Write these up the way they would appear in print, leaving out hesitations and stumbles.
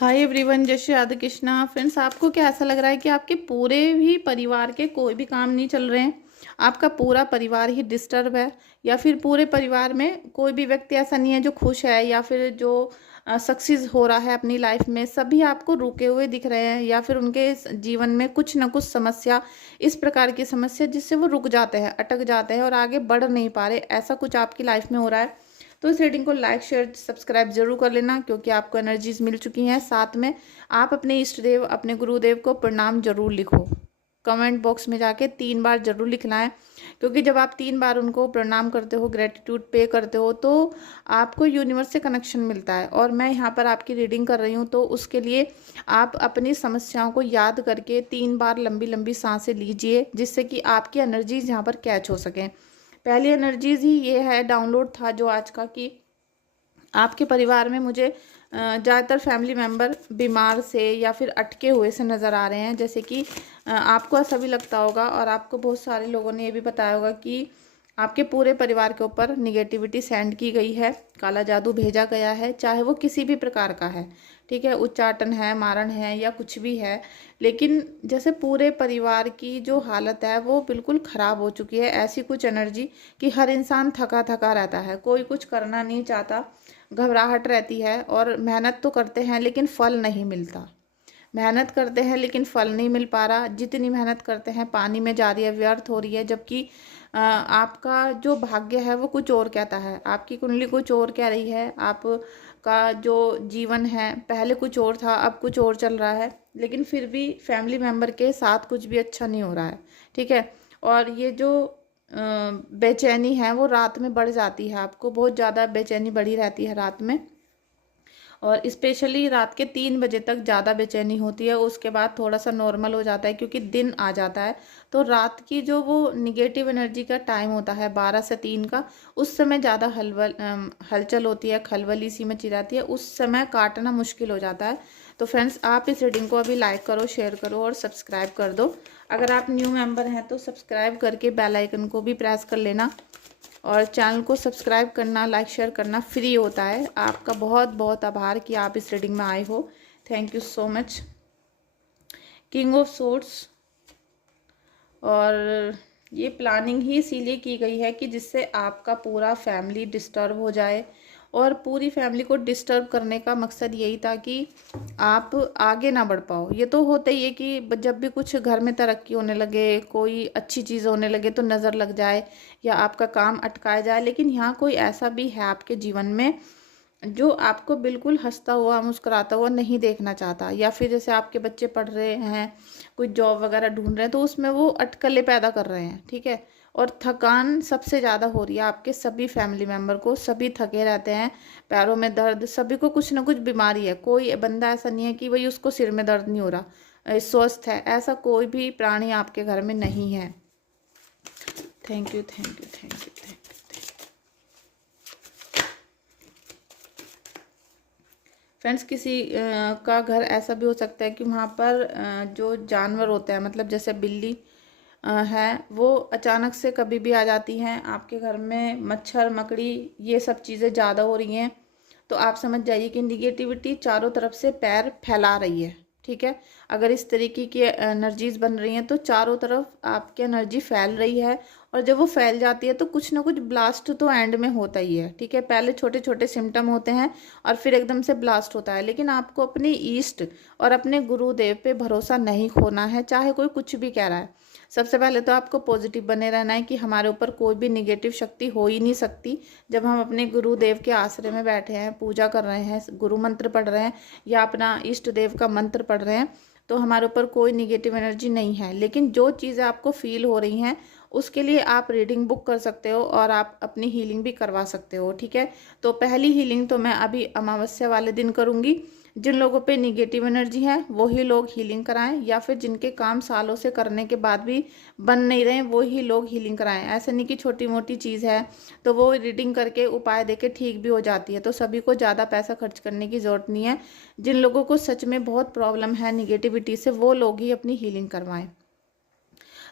Hi everyone, जय Shri Radhe Krishna. Friends, आपको क्या ऐसा लग रहा है कि आपके पूरे ही परिवार के कोई भी काम नहीं चल रहे हैं? आपका पूरा परिवार ही डिस्टर्ब है, या फिर पूरे परिवार में कोई भी व्यक्ति ऐसा नहीं है जो खुश है, या फिर जो सक्सेस हो रहा है अपनी लाइफ में? सभी आपको रुके हुए दिख रहे हैं, या फिर उनके जीवन में कुछ ना कुछ समस्या, इस प्रकार की समस्या जिससे वो रुक जाते हैं, अटक जाते हैं और आगे बढ़ नहीं पा रहे। ऐसा कुछ आपकी लाइफ में हो रहा है तो इस रीडिंग को लाइक शेयर सब्सक्राइब जरूर कर लेना, क्योंकि आपको एनर्जीज मिल चुकी हैं। साथ में आप अपने इष्ट देव, अपने गुरुदेव को प्रणाम जरूर लिखो। कमेंट बॉक्स में जाके 3 बार जरूर लिखना है, क्योंकि जब आप 3 बार उनको प्रणाम करते हो, ग्रेटिट्यूड पे करते हो, तो आपको यूनिवर्स से कनेक्शन मिलता है। और मैं यहाँ पर आपकी रीडिंग कर रही हूँ, तो उसके लिए आप अपनी समस्याओं को याद करके 3 बार लंबी लंबी सांसें लीजिए, जिससे कि आपकी एनर्जीज यहाँ पर कैच हो सकें। पहली एनर्जीज ही ये है, डाउनलोड था जो आज का, कि आपके परिवार में मुझे ज़्यादातर फैमिली मेम्बर बीमार से या फिर अटके हुए से नज़र आ रहे हैं। जैसे कि आपको ऐसा भी लगता होगा, और आपको बहुत सारे लोगों ने ये भी बताया होगा कि आपके पूरे परिवार के ऊपर निगेटिविटी सेंड की गई है, काला जादू भेजा गया है, चाहे वो किसी भी प्रकार का है। ठीक है, उच्चाटन है, मारण है, या कुछ भी है। लेकिन जैसे पूरे परिवार की जो हालत है वो बिल्कुल ख़राब हो चुकी है। ऐसी कुछ एनर्जी कि हर इंसान थका थका रहता है, कोई कुछ करना नहीं चाहता, घबराहट रहती है, और मेहनत तो करते हैं लेकिन फल नहीं मिलता। मेहनत करते हैं लेकिन फल नहीं मिल पा रहा। जितनी मेहनत करते हैं पानी में जा रही है, व्यर्थ हो रही है। जबकि आपका जो भाग्य है वो कुछ और कहता है, आपकी कुंडली कुछ और कह रही है। आपका जो जीवन है पहले कुछ और था, अब कुछ और चल रहा है, लेकिन फिर भी फैमिली मेम्बर के साथ कुछ भी अच्छा नहीं हो रहा है। ठीक है, और ये जो बेचैनी है वो रात में बढ़ जाती है, आपको बहुत ज़्यादा बेचैनी बढ़ी रहती है रात में, और स्पेशली रात के 3 बजे तक ज़्यादा बेचैनी होती है। उसके बाद थोड़ा सा नॉर्मल हो जाता है, क्योंकि दिन आ जाता है। तो रात की जो वो निगेटिव एनर्जी का टाइम होता है 12 से 3 का, उस समय ज़्यादा हलचल होती है, खलबली सी मची रहती है, उस समय काटना मुश्किल हो जाता है। तो फ्रेंड्स, आप इस रीडिंग को अभी लाइक करो, शेयर करो और सब्सक्राइब कर दो। अगर आप न्यू मेंबर हैं तो सब्सक्राइब करके बेल आइकन को भी प्रेस कर लेना, और चैनल को सब्सक्राइब करना, लाइक शेयर करना फ्री होता है। आपका बहुत बहुत आभार कि आप इस रीडिंग में आए हो। Thank you so much. King of swords, और ये प्लानिंग ही इसीलिए की गई है कि जिससे आपका पूरा फैमिली डिस्टर्ब हो जाए, और पूरी फैमिली को डिस्टर्ब करने का मकसद यही था कि आप आगे ना बढ़ पाओ। ये तो होता ही है कि जब भी कुछ घर में तरक्की होने लगे, कोई अच्छी चीज़ होने लगे, तो नज़र लग जाए या आपका काम अटकाया जाए। लेकिन यहाँ कोई ऐसा भी है आपके जीवन में जो आपको बिल्कुल हंसता हुआ, मुस्कुराता हुआ नहीं देखना चाहता, या फिर जैसे आपके बच्चे पढ़ रहे हैं, कोई जॉब वगैरह ढूंढ रहे हैं, तो उसमें वो अटकलें पैदा कर रहे हैं। ठीक है, और थकान सबसे ज़्यादा हो रही है आपके सभी फैमिली मेम्बर को। सभी थके रहते हैं, पैरों में दर्द, सभी को कुछ ना कुछ बीमारी है। कोई बंदा ऐसा नहीं है कि भाई उसको सिर में दर्द नहीं हो रहा, स्वस्थ है, ऐसा कोई भी प्राणी आपके घर में नहीं है। Thank you, thank you, thank you, thank you. Friends, किसी का घर ऐसा भी हो सकता है कि वहाँ पर जो जानवर होते हैं, मतलब जैसे बिल्ली है, वो अचानक से कभी भी आ जाती हैं आपके घर में। मच्छर मकड़ी ये सब चीज़ें ज़्यादा हो रही हैं, तो आप समझ जाइए कि निगेटिविटी चारों तरफ से पैर फैला रही है। ठीक है, अगर इस तरीके की एनर्जीज बन रही हैं तो चारों तरफ आपकी एनर्जी फैल रही है, और जब वो फैल जाती है तो कुछ ना कुछ ब्लास्ट तो एंड में होता ही है। ठीक है, पहले छोटे छोटे सिम्टम होते हैं और फिर एकदम से ब्लास्ट होता है। लेकिन आपको अपने ईस्ट और अपने गुरुदेव पे भरोसा नहीं खोना है, चाहे कोई कुछ भी कह रहा है। सबसे पहले तो आपको पॉजिटिव बने रहना है कि हमारे ऊपर कोई भी निगेटिव शक्ति हो ही नहीं सकती। जब हम अपने गुरुदेव के आश्रय में बैठे हैं, पूजा कर रहे हैं, गुरु मंत्र पढ़ रहे हैं, या अपना इष्ट देव का मंत्र पढ़ रहे हैं, तो हमारे ऊपर कोई निगेटिव एनर्जी नहीं है। लेकिन जो चीज़ें आपको फील हो रही हैं उसके लिए आप रीडिंग बुक कर सकते हो, और आप अपनी हीलिंग भी करवा सकते हो। ठीक है, तो पहली हीलिंग तो मैं अभी अमावस्या वाले दिन करूँगी। जिन लोगों पे निगेटिव एनर्जी है वही लोग हीलिंग कराएं, या फिर जिनके काम सालों से करने के बाद भी बन नहीं रहे वही लोग हीलिंग कराएं। ऐसा नहीं कि छोटी मोटी चीज़ है तो वो रीडिंग करके उपाय देके ठीक भी हो जाती है। तो सभी को ज़्यादा पैसा खर्च करने की ज़रूरत नहीं है। जिन लोगों को सच में बहुत प्रॉब्लम है निगेटिविटी से, वो लोग ही अपनी हीलिंग करवाएं।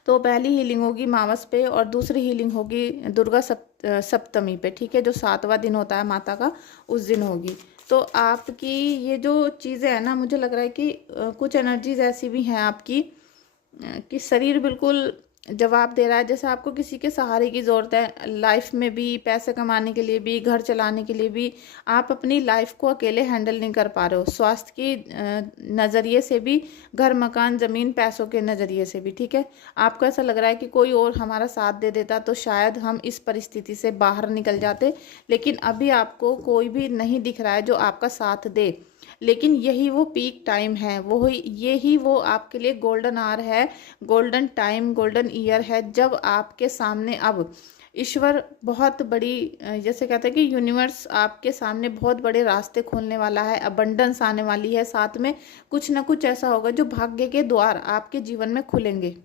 तो पहली हीलिंग होगी मावस पे, और दूसरी हीलिंग होगी दुर्गा सप्तमी पे। ठीक है, जो 7वां दिन होता है माता का, उस दिन होगी। तो आपकी ये जो चीज़ें हैं ना, मुझे लग रहा है कि कुछ एनर्जीज ऐसी भी हैं आपकी कि शरीर बिल्कुल जवाब दे रहा है, जैसे आपको किसी के सहारे की ज़रूरत है लाइफ में भी, पैसे कमाने के लिए भी, घर चलाने के लिए भी। आप अपनी लाइफ को अकेले हैंडल नहीं कर पा रहे हो, स्वास्थ्य के नज़रिए से भी, घर मकान ज़मीन पैसों के नज़रिए से भी, ठीक है। आपको ऐसा लग रहा है कि कोई और हमारा साथ दे देता तो शायद हम इस परिस्थिति से बाहर निकल जाते, लेकिन अभी आपको कोई भी नहीं दिख रहा है जो आपका साथ दे। लेकिन यही वो पीक टाइम है, वो यही वो आपके लिए गोल्डन आवर है, गोल्डन टाइम, गोल्डन ईयर है, जब आपके सामने अब ईश्वर बहुत बड़ी, जैसे कहते हैं कि यूनिवर्स आपके सामने बहुत बड़े रास्ते खोलने वाला है, अबंडेंस आने वाली है, साथ में कुछ ना कुछ ऐसा होगा जो भाग्य के द्वार आपके जीवन में खुलेंगे,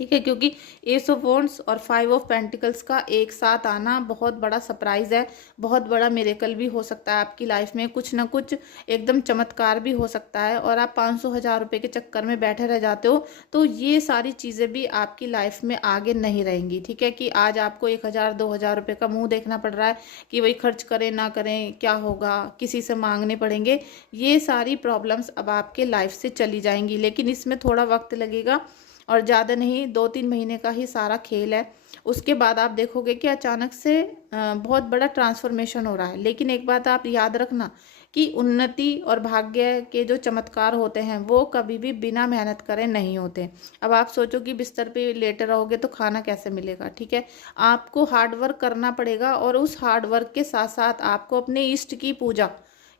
ठीक है। क्योंकि एस ऑफ वॉन्ड्स और 5 ऑफ पेंटिकल्स का एक साथ आना बहुत बड़ा सरप्राइज है, बहुत बड़ा मिरेकल भी हो सकता है आपकी लाइफ में, कुछ ना कुछ एकदम चमत्कार भी हो सकता है, और आप 500,000 रुपये के चक्कर में बैठे रह जाते हो, तो ये सारी चीज़ें भी आपकी लाइफ में आगे नहीं रहेंगी, ठीक है। कि आज आपको 1,000-2,000 रुपये का मुंह देखना पड़ रहा है कि वही खर्च करें ना करें, क्या होगा, किसी से मांगने पड़ेंगे, ये सारी प्रॉब्लम्स अब आपके लाइफ से चली जाएंगी। लेकिन इसमें थोड़ा वक्त लगेगा, और ज़्यादा नहीं, 2-3 महीने का ही सारा खेल है। उसके बाद आप देखोगे कि अचानक से बहुत बड़ा ट्रांसफॉर्मेशन हो रहा है। लेकिन एक बात आप याद रखना कि उन्नति और भाग्य के जो चमत्कार होते हैं वो कभी भी बिना मेहनत करे नहीं होते। अब आप सोचो कि बिस्तर पे लेटे रहोगे तो खाना कैसे मिलेगा, ठीक है। आपको हार्ड वर्क करना पड़ेगा, और उस हार्ड वर्क के साथ साथ आपको अपने इष्ट की पूजा,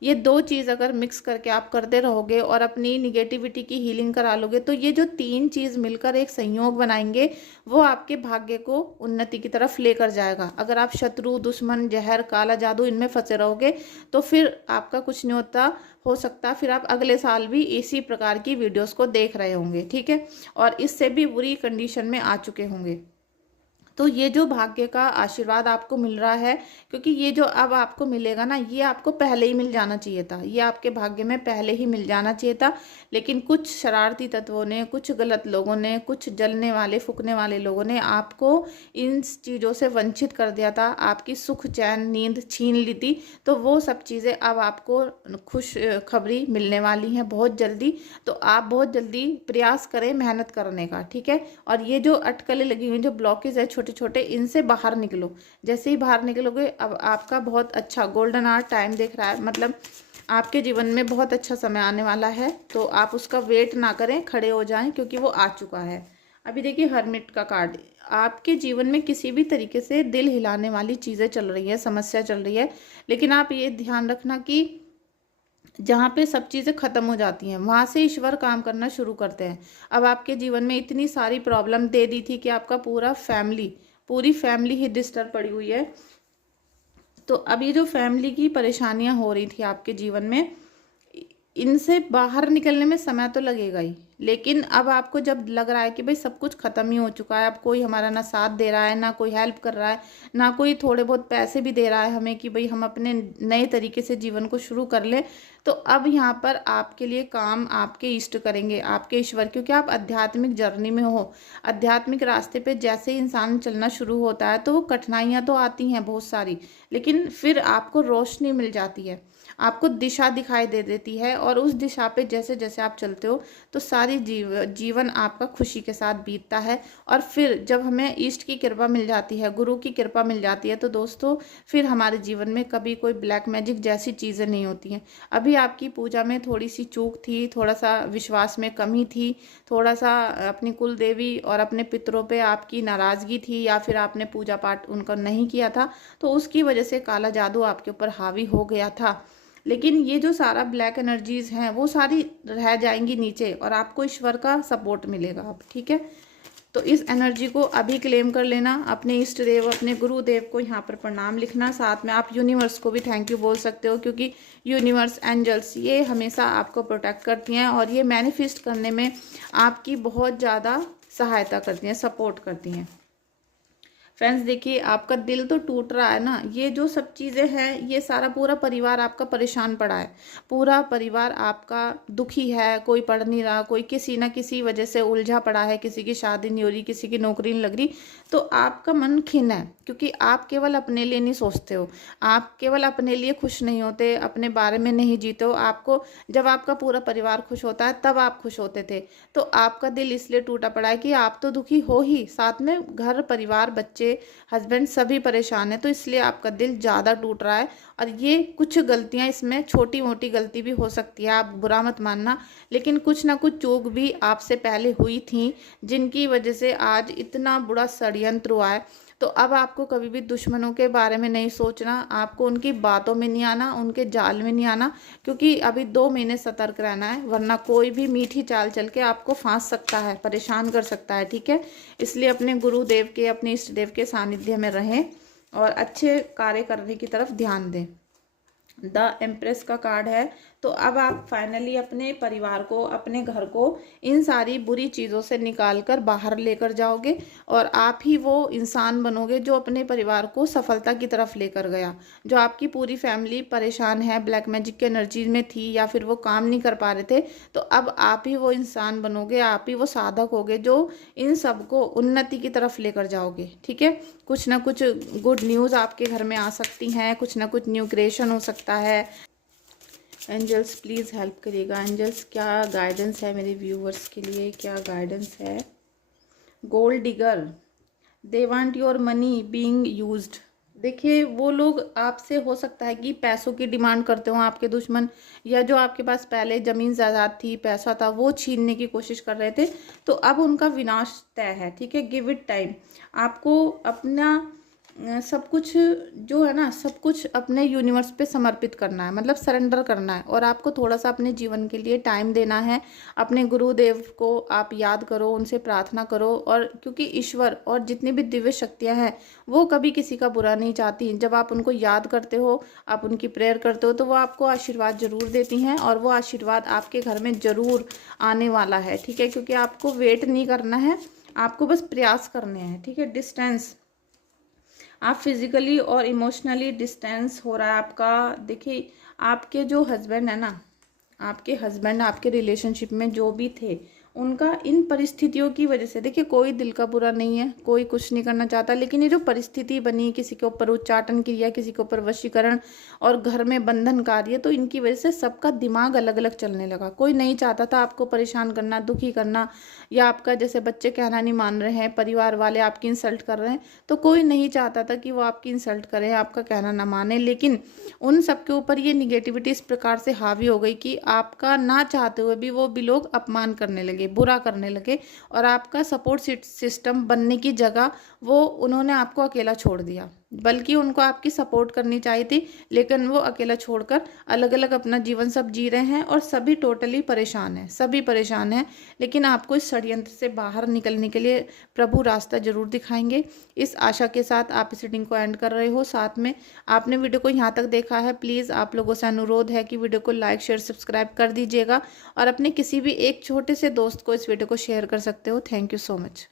ये दो चीज़ अगर मिक्स करके आप करते रहोगे और अपनी निगेटिविटी की हीलिंग करा लोगे, तो ये जो 3 चीज़ मिलकर एक संयोग बनाएंगे, वो आपके भाग्य को उन्नति की तरफ लेकर जाएगा। अगर आप शत्रु, दुश्मन, जहर, काला जादू इनमें फंसे रहोगे तो फिर आपका कुछ नहीं होता, हो सकता फिर आप अगले साल भी इसी प्रकार की वीडियोस को देख रहे होंगे, ठीक है, और इससे भी बुरी कंडीशन में आ चुके होंगे। तो ये जो भाग्य का आशीर्वाद आपको मिल रहा है, क्योंकि ये जो अब आपको मिलेगा ना, ये आपको पहले ही मिल जाना चाहिए था, ये आपके भाग्य में पहले ही मिल जाना चाहिए था। लेकिन कुछ शरारती तत्वों ने, कुछ गलत लोगों ने, कुछ जलने वाले फूकने वाले लोगों ने आपको इन चीज़ों से वंचित कर दिया था, आपकी सुख चैन नींद छीन ली थी। तो वो सब चीज़ें अब आपको खुश खबरी मिलने वाली हैं बहुत जल्दी। तो आप बहुत जल्दी प्रयास करें मेहनत करने का, ठीक है। और ये जो अटकलें लगी हुई, जो ब्लॉकेज है छोटे छोटे, इनसे बाहर निकलो। जैसे ही बाहर निकलोगे, अब आपका बहुत अच्छा गोल्डन आवर टाइम दिख रहा है, मतलब आपके जीवन में बहुत अच्छा समय आने वाला है। तो आप उसका वेट ना करें, खड़े हो जाएं, क्योंकि वो आ चुका है। अभी देखिए हर्मिट का कार्ड, आपके जीवन में किसी भी तरीके से दिल हिलाने वाली चीज़ें चल रही है, समस्या चल रही है, लेकिन आप ये ध्यान रखना कि जहाँ पे सब चीज़ें ख़त्म हो जाती हैं वहाँ से ईश्वर काम करना शुरू करते हैं। अब आपके जीवन में इतनी सारी प्रॉब्लम दे दी थी कि आपका पूरी फैमिली ही डिस्टर्ब पड़ी हुई है। तो अब ये जो फैमिली की परेशानियाँ हो रही थी आपके जीवन में, इनसे बाहर निकलने में समय तो लगेगा ही, लेकिन अब आपको जब लग रहा है कि भाई सब कुछ ख़त्म ही हो चुका है, अब कोई हमारा ना साथ दे रहा है, ना कोई हेल्प कर रहा है, ना कोई थोड़े बहुत पैसे भी दे रहा है हमें कि भाई हम अपने नए तरीके से जीवन को शुरू कर लें, तो अब यहाँ पर आपके लिए काम आपके इष्ट करेंगे, आपके ईश्वर, क्योंकि आप आध्यात्मिक जर्नी में हो। आध्यात्मिक रास्ते पे जैसे ही इंसान चलना शुरू होता है तो वो कठिनाइयाँ तो आती हैं बहुत सारी, लेकिन फिर आपको रोशनी मिल जाती है, आपको दिशा दिखाई दे देती है, और उस दिशा पे जैसे जैसे आप चलते हो तो सारी जीवन आपका खुशी के साथ बीतता है। और फिर जब हमें ईष्ट की कृपा मिल जाती है, गुरु की कृपा मिल जाती है, तो दोस्तों फिर हमारे जीवन में कभी कोई ब्लैक मैजिक जैसी चीज़ें नहीं होती हैं। अभी आपकी पूजा में थोड़ी सी चूक थी, थोड़ा सा विश्वास में कमी थी, थोड़ा सा अपनी कुल देवी और अपने पितरों पे आपकी नाराज़गी थी, या फिर आपने पूजा पाठ उनका नहीं किया था, तो उसकी वजह से काला जादू आपके ऊपर हावी हो गया था। लेकिन ये जो सारा ब्लैक एनर्जीज हैं वो सारी रह जाएंगी नीचे, और आपको ईश्वर का सपोर्ट मिलेगा अब, ठीक है। तो इस एनर्जी को अभी क्लेम कर लेना, अपने इष्ट देव, अपने गुरुदेव को यहाँ पर प्रणाम लिखना, साथ में आप यूनिवर्स को भी थैंक यू बोल सकते हो, क्योंकि यूनिवर्स, एंजल्स, ये हमेशा आपको प्रोटेक्ट करती हैं, और ये मैनिफेस्ट करने में आपकी बहुत ज़्यादा सहायता करती हैं, सपोर्ट करती हैं। फ्रेंड्स देखिए, आपका दिल तो टूट रहा है ना, ये जो सब चीज़ें हैं, ये सारा पूरा परिवार आपका परेशान पड़ा है। पूरा परिवार आपका दुखी है, कोई पढ़ नहीं रहा, कोई किसी ना किसी वजह से उलझा पड़ा है, किसी की शादी नहीं हो रही, किसी की नौकरी नहीं लग रही। तो आपका मन खिन है, क्योंकि आप केवल अपने लिए नहीं सोचते हो, आप केवल अपने लिए खुश नहीं होते, अपने बारे में नहीं जीते हो। आपको जब आपका पूरा परिवार खुश होता है तब आप खुश होते थे। तो आपका दिल इसलिए टूटा पड़ा है कि आप तो दुखी हो ही, साथ में घर परिवार, बच्चे, हस्बैंड सभी परेशान है। तो इसलिए आपका दिल ज़्यादा टूट रहा है। और ये कुछ गलतियां, इसमें छोटी मोटी गलती भी हो सकती है, आप बुरा मत मानना, लेकिन कुछ ना कुछ चूक भी आपसे पहले हुई थी, जिनकी वजह से आज इतना बुरा षड्यंत्र हुआ है। तो अब आपको कभी भी दुश्मनों के बारे में नहीं सोचना, आपको उनकी बातों में नहीं आना, उनके जाल में नहीं आना, क्योंकि अभी 2 महीने सतर्क रहना है, वरना कोई भी मीठी चाल चल के आपको फांस सकता है, परेशान कर सकता है। ठीक है, इसलिए अपने गुरुदेव के, अपने इष्ट देव के सानिध्य में रहें और अच्छे कार्य करने की तरफ ध्यान दें। द एम्प्रेस का कार्ड है। तो अब आप फाइनली अपने परिवार को, अपने घर को इन सारी बुरी चीज़ों से निकाल कर बाहर लेकर जाओगे, और आप ही वो इंसान बनोगे जो अपने परिवार को सफलता की तरफ लेकर गया। जो आपकी पूरी फैमिली परेशान है, ब्लैक मैजिक के एनर्जी में थी, या फिर वो काम नहीं कर पा रहे थे, तो अब आप ही वो इंसान बनोगे, आप ही वो साधक होगे जो इन सबको उन्नति की तरफ लेकर जाओगे। ठीक है, कुछ ना कुछ गुड न्यूज़ आपके घर में आ सकती हैं, कुछ ना कुछ न्यू क्रिएशन हो सकता है। एंजल्स प्लीज़ हेल्प करिएगा। एंजल्स क्या गाइडेंस है मेरे व्यूवर्स के लिए, क्या गाइडेंस है। Gold digger, they want your money being used. देखिए, वो लोग आपसे हो सकता है कि पैसों की डिमांड करते हो, आपके दुश्मन, या जो आपके पास पहले ज़मीन जायदाद थी, पैसा था, वो छीनने की कोशिश कर रहे थे। तो अब उनका विनाश तय है। ठीक है, गिव इट टाइम। आपको अपना सब कुछ जो है ना, सब कुछ अपने यूनिवर्स पे समर्पित करना है, मतलब सरेंडर करना है, और आपको थोड़ा सा अपने जीवन के लिए टाइम देना है। अपने गुरुदेव को आप याद करो, उनसे प्रार्थना करो, और क्योंकि ईश्वर और जितनी भी दिव्य शक्तियां हैं, वो कभी किसी का बुरा नहीं चाहती। जब आप उनको याद करते हो, आप उनकी प्रेयर करते हो, तो वो आपको आशीर्वाद जरूर देती हैं, और वो आशीर्वाद आपके घर में ज़रूर आने वाला है। ठीक है, क्योंकि आपको वेट नहीं करना है, आपको बस प्रयास करने हैं। ठीक है, डिस्टेंस, आप फिजिकली और इमोशनली डिस्टेंस हो रहा है आपका। देखिए, आपके जो हस्बैंड है ना, आपके हस्बैंड आपके रिलेशनशिप में जो भी थे, उनका इन परिस्थितियों की वजह से, देखिए कोई दिल का बुरा नहीं है, कोई कुछ नहीं करना चाहता, लेकिन ये जो परिस्थिति बनी, किसी के ऊपर उच्चाटन क्रिया, किसी के ऊपर वशीकरण और घर में बंधन कार्य, तो इनकी वजह से सबका दिमाग अलग अलग चलने लगा। कोई नहीं चाहता था आपको परेशान करना, दुखी करना, या आपका जैसे बच्चे कहना नहीं मान रहे हैं, परिवार वाले आपकी इंसल्ट कर रहे हैं, तो कोई नहीं चाहता था कि वो आपकी इंसल्ट करें, आपका कहना ना माने। लेकिन उन सबके ऊपर ये निगेटिविटी इस प्रकार से हावी हो गई कि आपका ना चाहते हुए भी लोग अपमान करने लगे, बुरा करने लगे, और आपका सपोर्ट सिस्टम बनने की जगह वो उन्होंने आपको अकेला छोड़ दिया। बल्कि उनको आपकी सपोर्ट करनी चाहिए थी, लेकिन वो अकेला छोड़कर अलग अलग अपना जीवन सब जी रहे हैं, और सभी टोटली परेशान हैं, सभी परेशान हैं। लेकिन आपको इस षड्यंत्र से बाहर निकलने के लिए प्रभु रास्ता जरूर दिखाएंगे। इस आशा के साथ आप इस रीडिंग को एंड कर रहे हो। साथ में आपने वीडियो को यहाँ तक देखा है, प्लीज़ आप लोगों से अनुरोध है कि वीडियो को लाइक शेयर सब्सक्राइब कर दीजिएगा, और अपने किसी भी एक छोटे से दोस्त को इस वीडियो को शेयर कर सकते हो। Thank you so much.